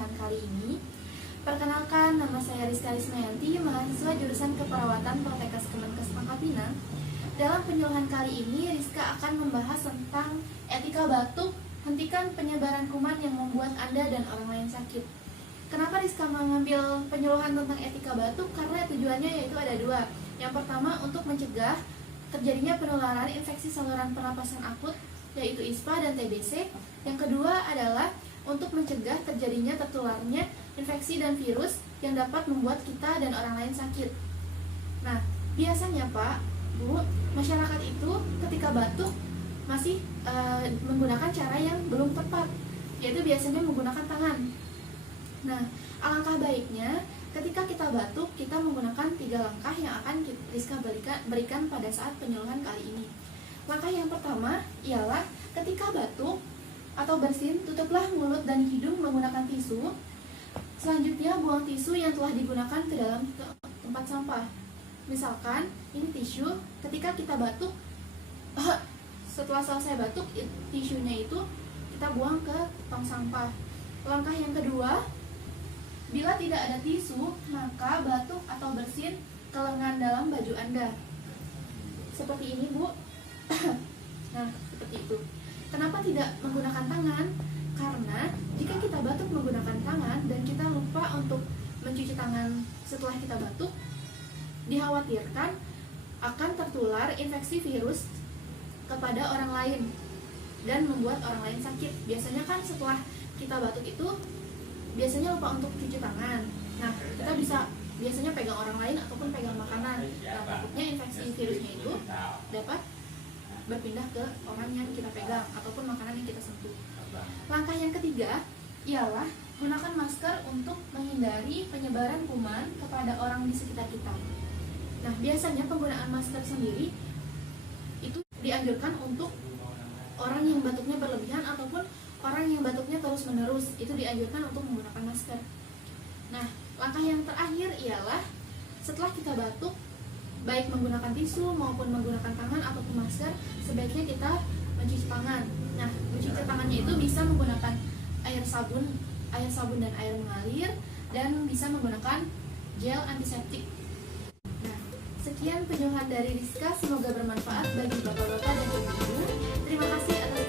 penyuluhan kali ini. Perkenalkan, nama saya Rizka Rismayanti, mahasiswa jurusan Keperawatan Poltekkes Kemenkes Pangkal Pinang. Dalam penyuluhan kali ini, Rizka akan membahas tentang etika batuk, hentikan penyebaran kuman yang membuat Anda dan orang lain sakit. Kenapa Rizka mengambil penyuluhan tentang etika batuk? Karena tujuannya yaitu ada dua. Yang pertama, untuk mencegah terjadinya penularan infeksi saluran pernapasan akut, yaitu ISPA dan TBC. Yang kedua adalah untuk mencegah terjadinya tertularnya infeksi dan virus yang dapat membuat kita dan orang lain sakit. Nah, biasanya Pak, Bu, masyarakat itu ketika batuk masih menggunakan cara yang belum tepat, yaitu biasanya menggunakan tangan. Nah, alangkah baiknya ketika kita batuk, kita menggunakan 3 langkah yang akan Rizka berikan pada saat penyuluhan kali ini. Langkah yang pertama ialah ketika batuk atau bersin, tutuplah mulut dan hidung menggunakan tisu. Selanjutnya, buang tisu yang telah digunakan ke dalam tempat sampah. Misalkan, ini tisu, ketika kita batuk, setelah selesai batuk, tisunya itu kita buang ke tong sampah. Langkah yang kedua, bila tidak ada tisu, maka batuk atau bersin ke lengan dalam baju Anda. Seperti ini, Bu. Nah, seperti itu. Kenapa tidak menggunakan tangan? Karena jika kita batuk menggunakan tangan dan kita lupa untuk mencuci tangan setelah kita batuk, dikhawatirkan akan tertular infeksi virus kepada orang lain dan membuat orang lain sakit. Biasanya kan setelah kita batuk itu biasanya lupa untuk cuci tangan. Nah, kita bisa biasanya pegang orang lain ataupun pegang makanan. Nah, takutnya infeksi virusnya itu dapat berpindah ke orang yang kita pegang ataupun makanan yang kita sentuh. Langkah yang ketiga ialah gunakan masker untuk menghindari penyebaran kuman kepada orang di sekitar kita. Nah, biasanya penggunaan masker sendiri itu dianjurkan untuk orang yang batuknya berlebihan ataupun orang yang batuknya terus-menerus, itu dianjurkan untuk menggunakan masker. Nah, langkah yang terakhir ialah setelah kita batuk, baik menggunakan tisu maupun menggunakan tangan ataupun masker, sebaiknya kita mencuci tangan. Nah, mencuci tangannya itu bisa menggunakan air sabun dan air mengalir, dan bisa menggunakan gel antiseptik. Nah, sekian penyuluhan dari Rizka, semoga bermanfaat bagi bapak-bapak dan ibu-ibu. Terima kasih atas